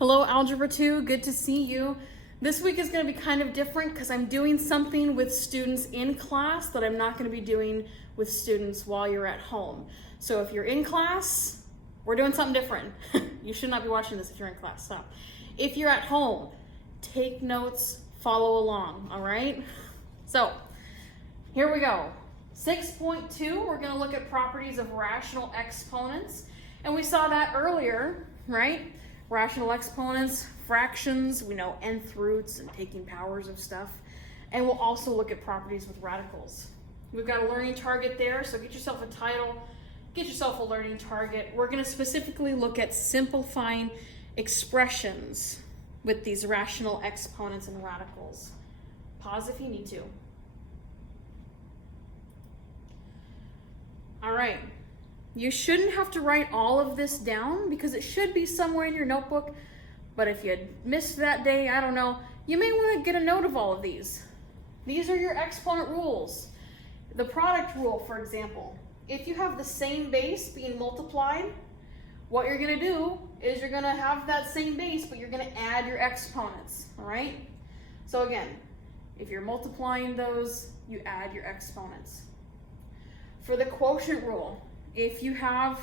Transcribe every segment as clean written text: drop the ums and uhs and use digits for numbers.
Hello, Algebra 2, good to see you. This week is going to be kind of different because I'm doing something with students in class that I'm not going to be doing with students while you're at home. So if you're in class, we're doing something different. You should not be watching this if you're in class, so. If you're at home, take notes, follow along, all right? So, here we go. 6.2, we're going to look at properties of rational exponents. And we saw that earlier, right? Rational exponents, fractions, we know nth roots and taking powers of stuff. And we'll also look at properties with radicals. We've got a learning target there, so get yourself a title, get yourself a learning target. We're going to specifically look at simplifying expressions with these rational exponents and radicals. Pause if you need to. All right. You shouldn't have to write all of this down because it should be somewhere in your notebook, but if you missed that day, I don't know, you may want to get a note of all of these. These are your exponent rules. The product rule, for example, if you have the same base being multiplied, what you're going to do is you're going to have that same base, but you're going to add your exponents, all right? So again, if you're multiplying those, you add your exponents. For the quotient rule, if you have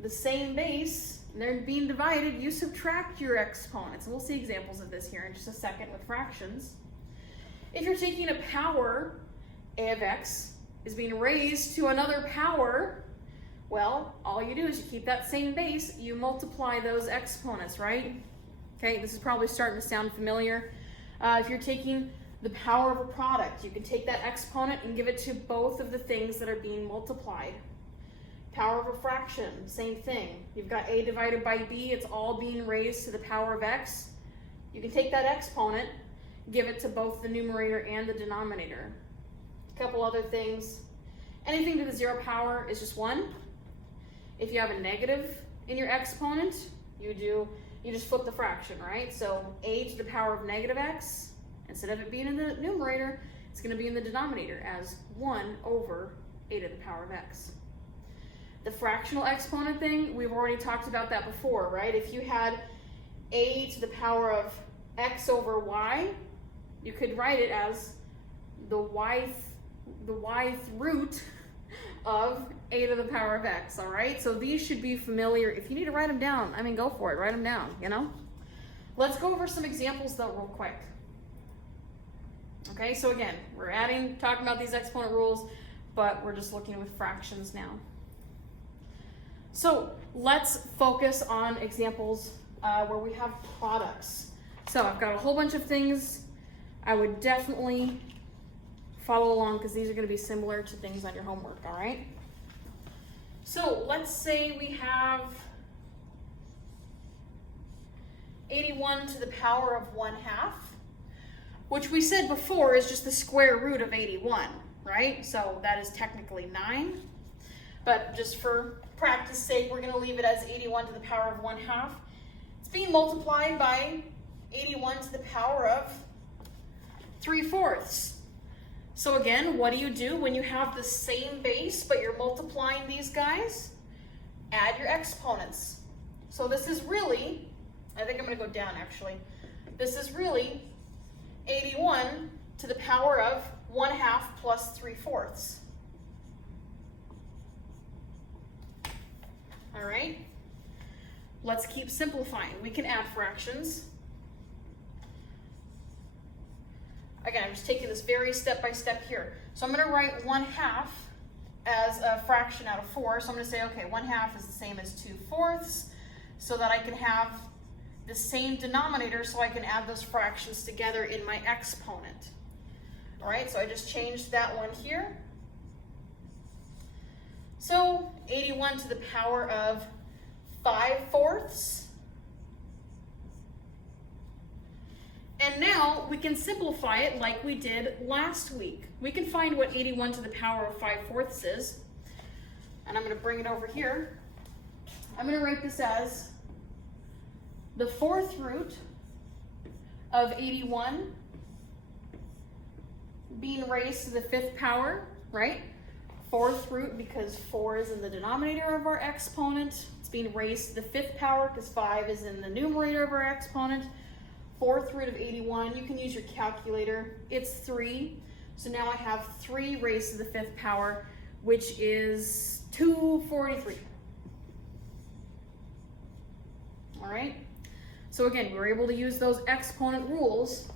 the same base and they're being divided, you subtract your exponents. And we'll see examples of this here in just a second with fractions. If you're taking a power, a of x is being raised to another power, well, all you do is you keep that same base, you multiply those exponents, right? Okay, this is probably starting to sound familiar. If you're taking the power of a product, you can take that exponent and give it to both of the things that are being multiplied. Power of a fraction, same thing. You've got a divided by b, it's all being raised to the power of x. You can take that exponent, give it to both the numerator and the denominator. A couple other things. Anything to the 0 power is just 1. If you have a negative in your exponent, you just flip the fraction, right? So a to the power of negative x, instead of it being in the numerator, it's going to be in the denominator as 1 over a to the power of x. The fractional exponent thing, we've already talked about that before, right? If you had a to the power of x over y, you could write it as the y root of a to the power of x, all right? So these should be familiar. If you need to write them down, I mean, go for it, write them down, you know? Let's go over some examples though real quick. Okay, so again, we're talking about these exponent rules, but we're just looking with fractions now. So let's focus on examples where we have products. So I've got a whole bunch of things. I would definitely follow along because these are going to be similar to things on your homework, all right? So let's say we have 81 to the power of 1/2, which we said before is just the square root of 81, right? So that is technically 9. But just for practice sake, we're going to leave it as 81 to the power of 1/2. It's being multiplied by 81 to the power of 3/4. So again, what do when you have the same base, but you're multiplying these guys? Add your exponents. So this is really, I think I'm going to go down actually. This is really 81 to the power of 1/2 plus 3/4. All right, let's keep simplifying. We can add fractions. Again, I'm just taking this very step by step here. So I'm going to write 1/2 as a fraction out of 4. So I'm going to say, okay, 1/2 is the same as 2/4 so that I can have the same denominator so I can add those fractions together in my exponent. All right, so I just changed that one here. So 81 to the power of 5/4. And now we can simplify it like we did last week. We can find what 81 to the power of 5/4 is. And I'm going to bring it over here. I'm going to write this as the 4th root of 81 being raised to the 5th power, right? 4th root because 4 is in the denominator of our exponent. It's being raised to the 5th power because 5 is in the numerator of our exponent. 4th root of 81, you can use your calculator. It's 3. So now I have 3 raised to the 5th power, which is 243. All right? So again, we were able to use those exponent rules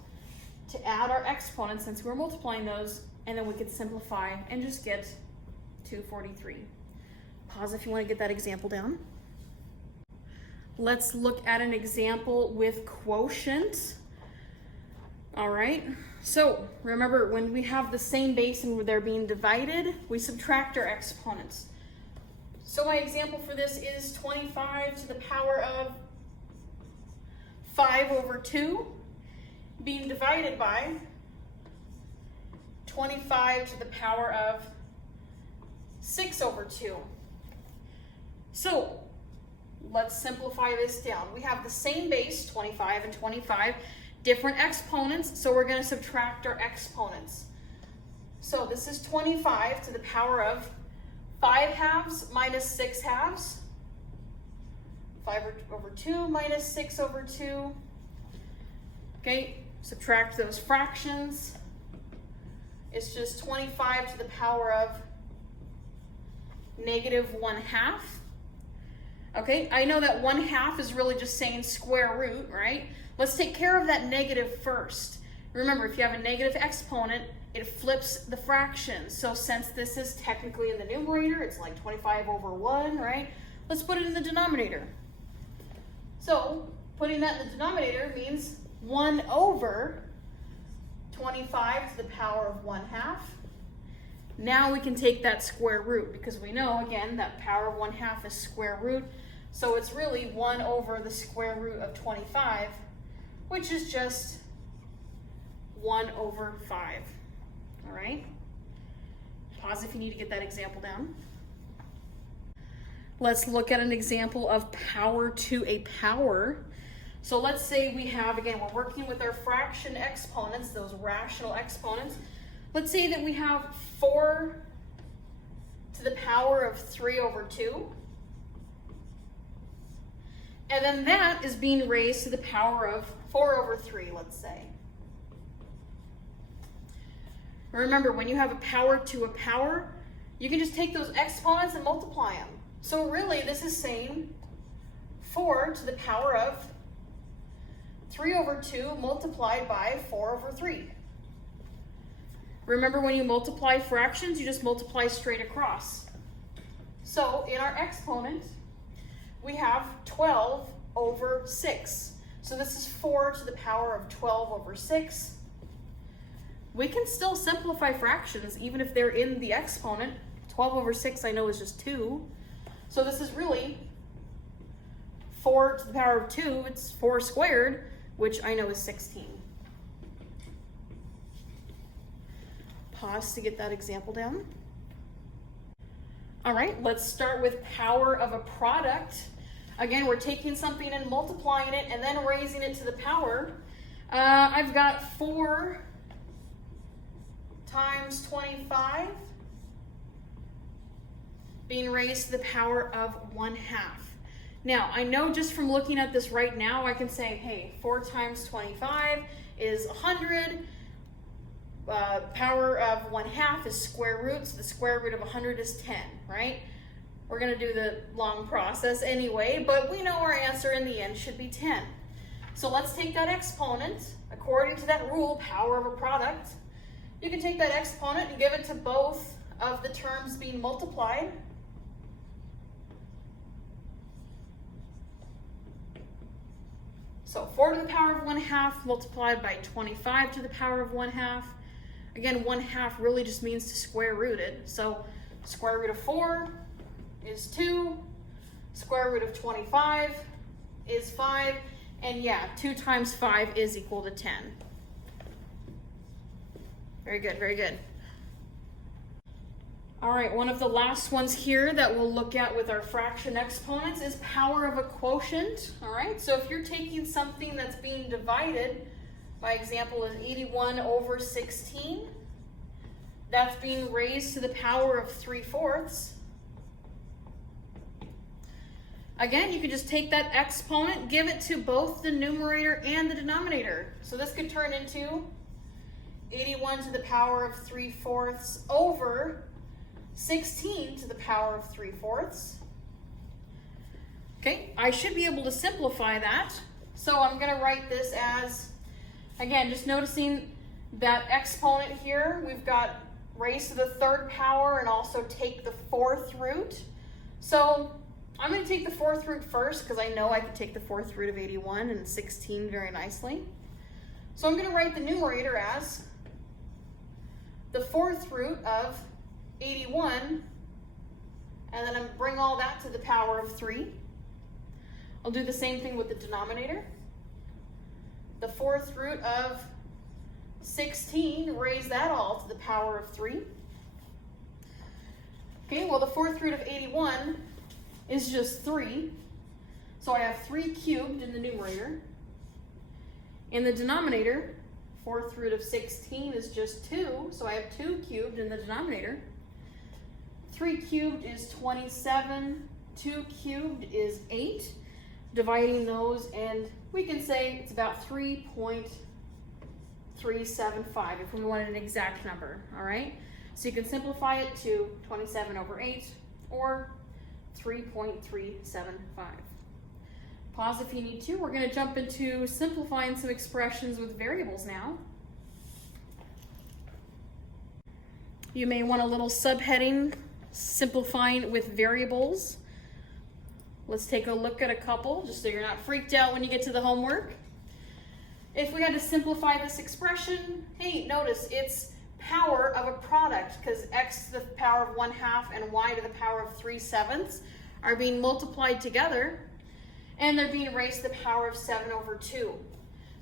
to add our exponents since we were multiplying those, and then we could simplify and just get 243. Pause if you want to get that example down. Let's look at an example with quotient. All right, so remember when we have the same base and they're being divided, we subtract our exponents. So my example for this is 25 to the power of 5 over 2 being divided by 25 to the power of 6 over 2. So let's simplify this down. We have the same base, 25 and 25, different exponents, so we're going to subtract our exponents. So this is 25 to the power of 5 halves minus 6 halves. 5 over 2 minus 6 over 2. Okay, subtract those fractions. It's just 25 to the power of -1/2. Okay, I know that 1/2 is really just saying square root, right? Let's take care of that negative first. Remember, if you have a negative exponent, it flips the fraction. So since this is technically in the numerator, it's like 25 over 1, right? Let's put it in the denominator. So putting that in the denominator means 1 over 25 to the power of 1/2. Now we can take that square root because we know, again, that power of 1/2 is square root. So it's really 1 over the square root of 25, which is just 1 over 5. All right? Pause if you need to get that example down. Let's look at an example of power to a power. So let's say we have, again, we're working with our fraction exponents, those rational exponents. Let's say that we have 4 to the power of 3 over 2. And then that is being raised to the power of 4 over 3, let's say. Remember, when you have a power to a power, you can just take those exponents and multiply them. So really, this is saying 4 to the power of 3 over 2 multiplied by 4 over 3. Remember, when you multiply fractions, you just multiply straight across. So in our exponent, we have 12 over 6. So this is 4 to the power of 12 over 6. We can still simplify fractions even if they're in the exponent. 12 over 6 I know is just 2. So this is really 4 to the power of 2. It's 4 squared, which I know is 16. Pause to get that example down. All right, let's start with power of a product. Again, we're taking something and multiplying it and then raising it to the power. I've got 4 times 25 being raised to the power of 1/2. Now, I know just from looking at this right now, I can say, hey, 4 times 25 is 100. Power of 1/2 is square root, so the square root of 100 is 10, right? We're going to do the long process anyway, but we know our answer in the end should be 10. So let's take that exponent, according to that rule, power of a product. You can take that exponent and give it to both of the terms being multiplied. So 4 to the power of 1/2 multiplied by 25 to the power of 1/2. Again, 1/2 really just means to square root it. So square root of 4 is 2. Square root of 25 is 5. And yeah, 2 times 5 is equal to 10. Very good, very good. All right, one of the last ones here that we'll look at with our fraction exponents is power of a quotient. All right, so if you're taking something that's being divided, my example is 81 over 16. That's being raised to the power of 3/4. Again, you can just take that exponent, give it to both the numerator and the denominator. So this could turn into 81 to the power of 3/4 over 16 to the power of 3/4. Okay, I should be able to simplify that. So I'm going to write this as, again, just noticing that exponent here, we've got raised to the 3rd power and also take the 4th root. So I'm going to take the 4th root first because I know I can take the 4th root of 81 and 16 very nicely. So I'm going to write the numerator as the 4th root of 81, and then I'm bring all that to the power of 3. I'll do the same thing with the denominator. The 4th root of 16, raise that all to the power of 3. Okay, well the 4th root of 81 is just 3. So I have 3 cubed in the numerator. In the denominator, 4th root of 16 is just 2, so I have 2 cubed in the denominator. 3 cubed is 27, 2 cubed is 8. Dividing those, and we can say it's about 3.375 if we wanted an exact number, all right? So you can simplify it to 27 over 8 or 3.375. Pause if you need to. We're going to jump into simplifying some expressions with variables now. You may want a little subheading, simplifying with variables. Let's take a look at a couple, just so you're not freaked out when you get to the homework. If we had to simplify this expression, hey, notice it's power of a product because x to the power of 1/2 and y to the power of 3/7 are being multiplied together, and they're being raised to the power of 7 over 2.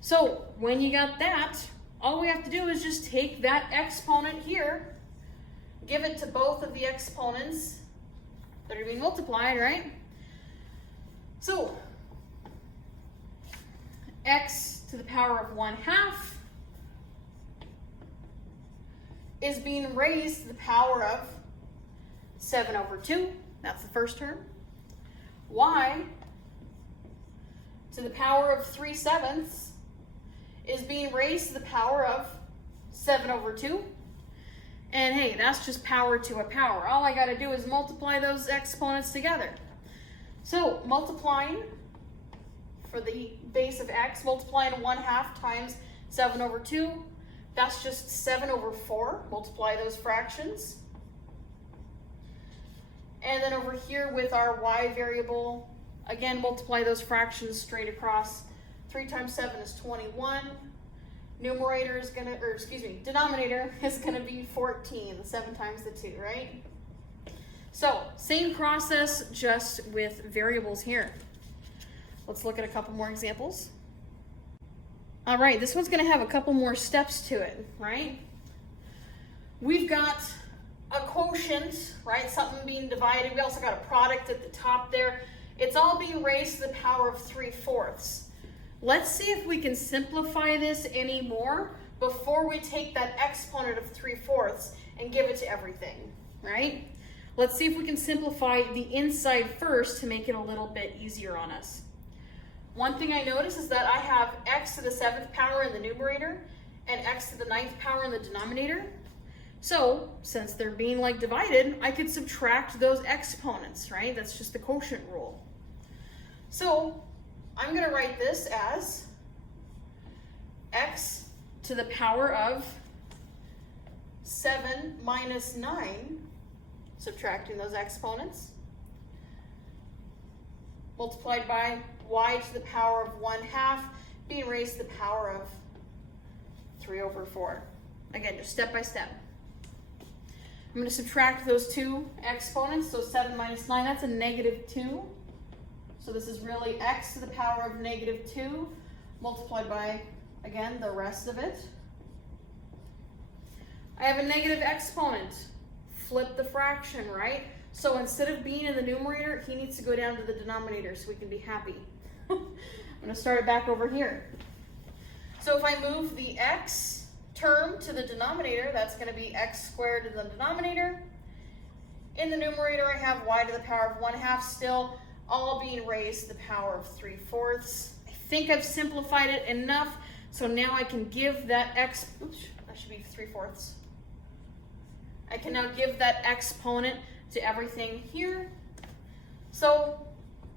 So when you got that, all we have to do is just take that exponent here, give it to both of the exponents that are being multiplied, right? So, x to the power of 1/2 is being raised to the power of 7 over 2. That's the first term. Y to the power of 3/7 is being raised to the power of 7 over 2. And hey, that's just power to a power. All I got to do is multiply those exponents together. So multiplying for the base of x, multiplying 1/2 times 7 over 2, that's just 7 over 4. Multiply those fractions. And then over here with our y variable, again, multiply those fractions straight across. 3 times 7 is 21. Numerator is going to, or excuse me, denominator is going to be 14, 7 times the 2, right? So, same process, just with variables here. Let's look at a couple more examples. All right, this one's going to have a couple more steps to it, right? We've got a quotient, right? Something being divided. We also got a product at the top there. It's all being raised to the power of 3/4. Let's see if we can simplify this any more before we take that exponent of 3/4 and give it to everything, right? Let's see if we can simplify the inside first to make it a little bit easier on us. One thing I notice is that I have x to the 7th power in the numerator and x to the 9th power in the denominator. So, since they're being like divided, I could subtract those exponents, right? That's just the quotient rule. So, I'm going to write this as x to the power of 7 minus 9, subtracting those exponents, multiplied by y to the power of 1/2 being raised to the power of 3 over 4. Again, just step by step. I'm going to subtract those two exponents, so 7 minus 9, that's a -2. So this is really x to the power of -2 multiplied by, again, the rest of it. I have a negative exponent. Flip the fraction, right? So instead of being in the numerator, he needs to go down to the denominator so we can be happy. I'm going to start it back over here. So if I move the x term to the denominator, that's going to be x squared in the denominator. In the numerator, I have y to the power of 1/2 still. all being raised to the power of 3/4. I think I've simplified it enough, so now I can give that oops, that should be 3/4. I can now give that exponent to everything here. So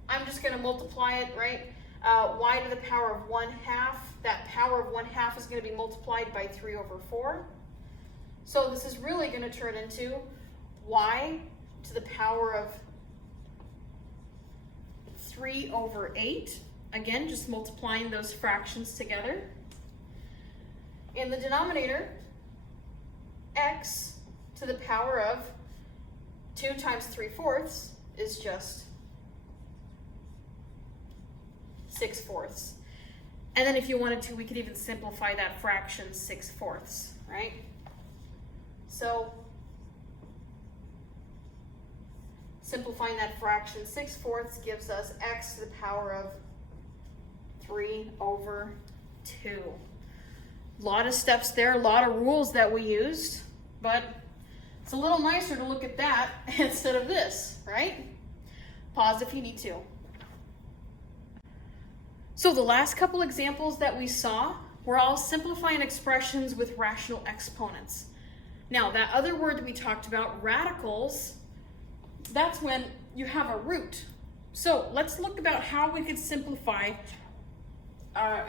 I'm just going to multiply it, right? Y to the power of 1/2. That power of 1/2 is going to be multiplied by 3/4. So this is really going to turn into y to the power of 3/8. Again, just multiplying those fractions together. In the denominator, x to the power of 2 times 3/4 is just 6/4. And then if you wanted to, we could even simplify that fraction 6/4, right? So simplifying that fraction 6/4 gives us x to the power of 3/2. A lot of steps there, a lot of rules that we used, but it's a little nicer to look at that instead of this, right? Pause if you need to. So the last couple examples that we saw were all simplifying expressions with rational exponents. Now, that other word that we talked about, radicals, that's when you have a root. So let's look about how we could simplify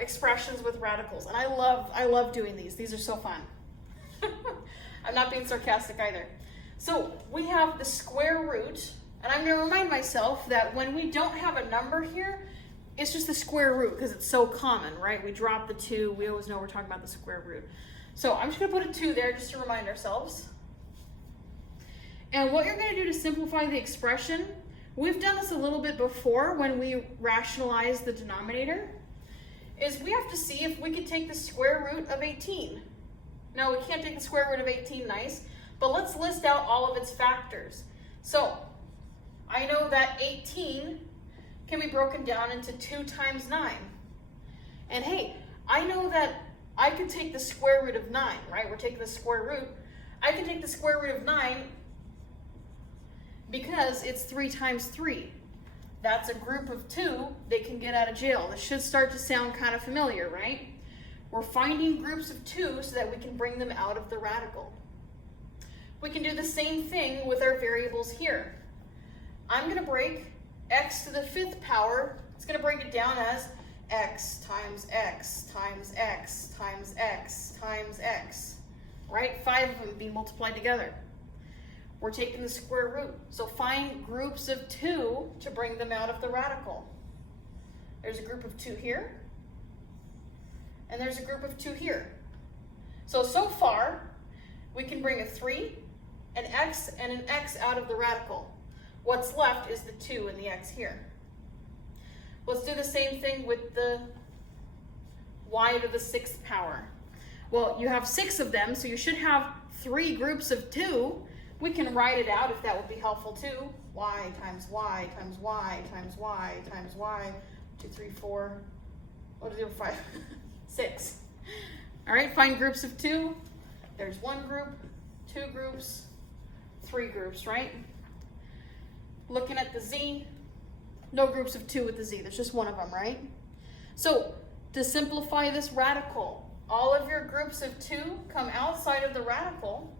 expressions with radicals. And I love doing these. These are so fun. I'm not being sarcastic either. So we have the square root, and I'm going to remind myself that when we don't have a number here, it's just the square root because it's so common, right? We drop the 2. We always know we're talking about the square root. So I'm just going to put a 2 there just to remind ourselves. And what you're going to do to simplify the expression, we've done this a little bit before when we rationalize the denominator, is we have to see if we can take the square root of 18. Now, we can't take the square root of 18, nice, but let's list out all of its factors. So I know that 18 can be broken down into 2 times 9. And hey, I know that I can take the square root of 9, right? We're taking the square root. I can take the square root of 9 because it's 3 times 3. That's a group of 2 that can get out of jail. This should start to sound kind of familiar, right? We're finding groups of 2 so that we can bring them out of the radical. We can do the same thing with our variables here. I'm going to break x to the 5th power. It's going to break it down as x times x times x times x times x, right? 5 of them being multiplied together. We're taking the square root. So find groups of 2 to bring them out of the radical. There's a group of 2 here, and there's a group of 2 here. So far, we can bring a 3, an x, and an x out of the radical. What's left is the 2 and the x here. Let's do the same thing with the y to the 6th power. Well, you have 6 of them, so you should have 3 groups of 2. We can write it out if that would be helpful too. Y times y times y times y times y. 2, 3, 4. What is it? 5, 6. All right, find groups of 2. There's 1 group, 2 groups, 3 groups, right? Looking at the z, no groups of 2 with the z. There's just one of them, right? So to simplify this radical, all of your groups of 2 come outside of the radical.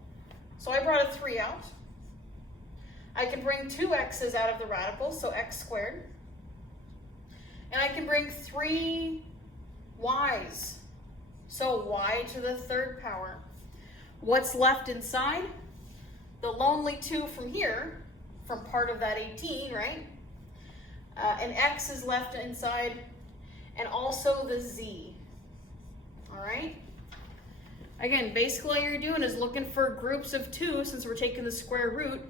So I brought a 3 out. I can bring 2 x's out of the radical, so x squared. And I can bring 3 y's, so y to the 3rd power. What's left inside? The lonely 2 from here, from part of that 18, right? An x is left inside, and also the z. All right? Again, basically all you're doing is looking for groups of 2, since we're taking the square root,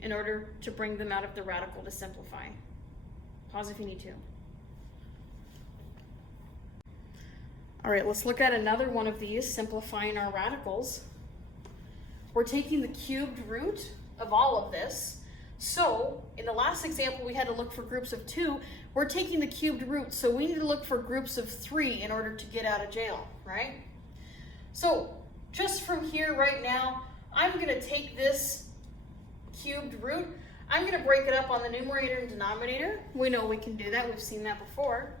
in order to bring them out of the radical to simplify. Pause if you need to. All right, let's look at another one of these, simplifying our radicals. We're taking the cubed root of all of this. So in the last example, we had to look for groups of 2. We're taking the cubed root, so we need to look for groups of 3 in order to get out of jail, right? So just from here right now, I'm going to take this cubed root. I'm going to break it up on the numerator and denominator. We know we can do that. We've seen that before.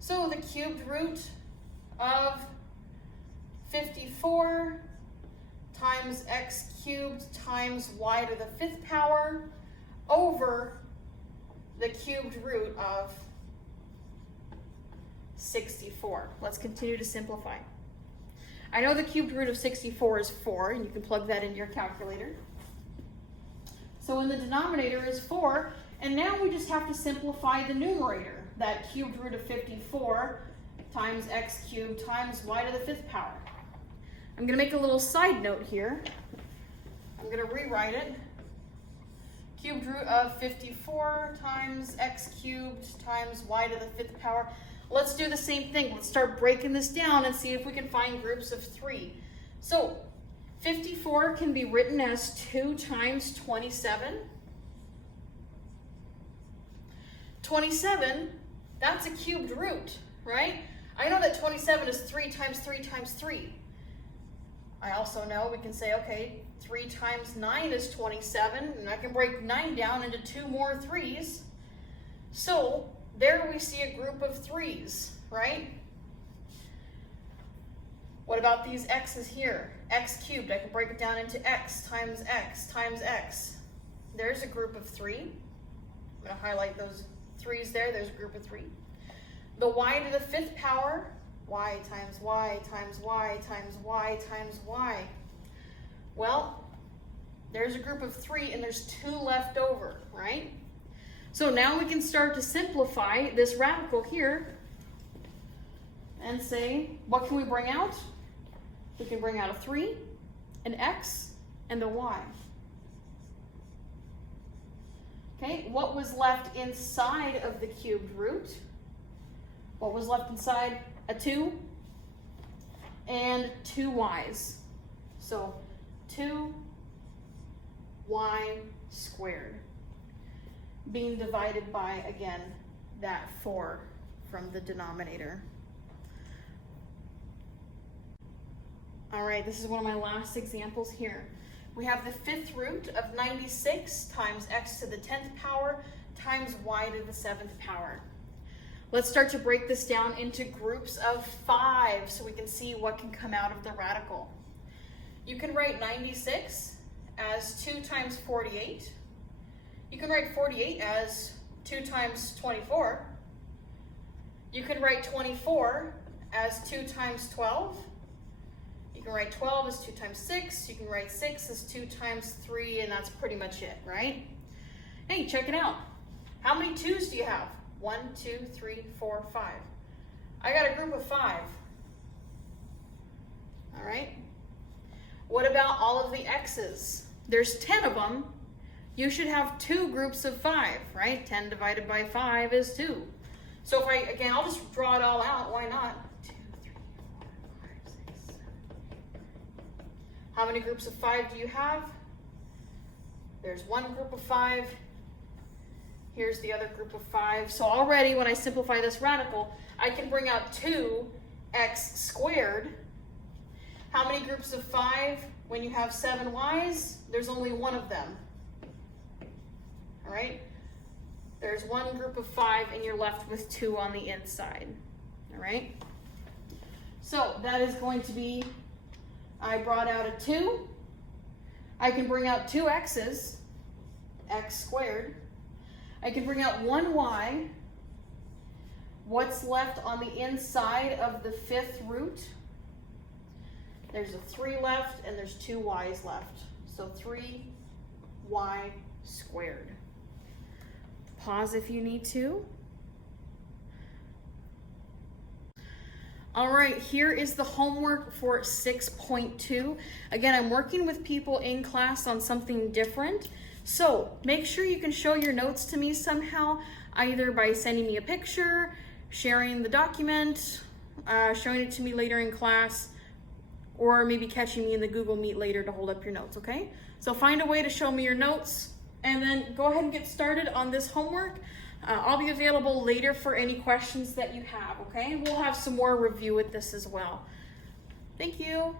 So the cubed root of 54 times x cubed times y to the 5th power over the cubed root of 64. Let's continue to simplify. I know the cubed root of 64 is 4, and you can plug that into your calculator. So in the denominator is 4, and now we just have to simplify the numerator. That cubed root of 54 times x cubed times y to the 5th power. I'm going to make a little side note here. I'm going to rewrite it. Cubed root of 54 times x cubed times y to the 5th power. Let's do the same thing. Let's start breaking this down and see if we can find groups of 3. So 54 can be written as 2 times 27. 27, that's a cubed root, right? I know that 27 is 3 times 3 times 3. I also know we can say, okay, 3 times 9 is 27, and I can break 9 down into 2 more 3s. So there we see a group of 3s, right? What about these x's here? X cubed, I can break it down into x times x times x. There's a group of 3. I'm going to highlight those 3's there. There's a group of 3. The y to the 5th power, y times y times y times y times y. Well, there's a group of 3 and there's 2 left over, right? So now we can start to simplify this radical here and say, what can we bring out? We can bring out a 3, an x, and a y. Okay, what was left inside of the cubed root? What was left inside? A 2 and 2 y's. So 2y squared being divided by, again, that 4 from the denominator. All right, this is one of my last examples here. We have the 5th root of 96 times x to the 10th power times y to the 7th power. Let's start to break this down into groups of 5 so we can see what can come out of the radical. You can write 96 as 2 times 48. You can write 48 as 2 times 24. You can write 24 as 2 times 12. You can write 12 as 2 times 6. You can write 6 as 2 times 3, and that's pretty much it, right? Hey, check it out. How many 2's do you have? 1, 2, 3, 4, 5. I got a group of 5. All right. What about all of the x's? There's 10 of them. You should have 2 groups of 5, right? 10 divided by 5 is 2. So if again, I'll just draw it all out. Why not? 2, 3, 4, 5, 6, 7, 8. How many groups of 5 do you have? There's one group of 5. Here's the other group of 5. So already when I simplify this radical, I can bring out 2x squared. How many groups of 5 when you have 7 y's? There's only one of them. All right? There's one group of 5 and you're left with 2 on the inside. All right? So that is going to be, I brought out a 2. I can bring out 2 x's, x squared. I can bring out 1 y. What's left on the inside of the 5th root? There's a 3 left and there's 2 y's left. So 3y squared. Pause if you need to. All right, here is the homework for 6.2. Again, I'm working with people in class on something different. So make sure you can show your notes to me somehow, either by sending me a picture, sharing the document, showing it to me later in class, or maybe catching me in the Google Meet later to hold up your notes, okay? So find a way to show me your notes and then go ahead and get started on this homework. I'll be available later for any questions that you have, okay? We'll have some more review with this as well. Thank you.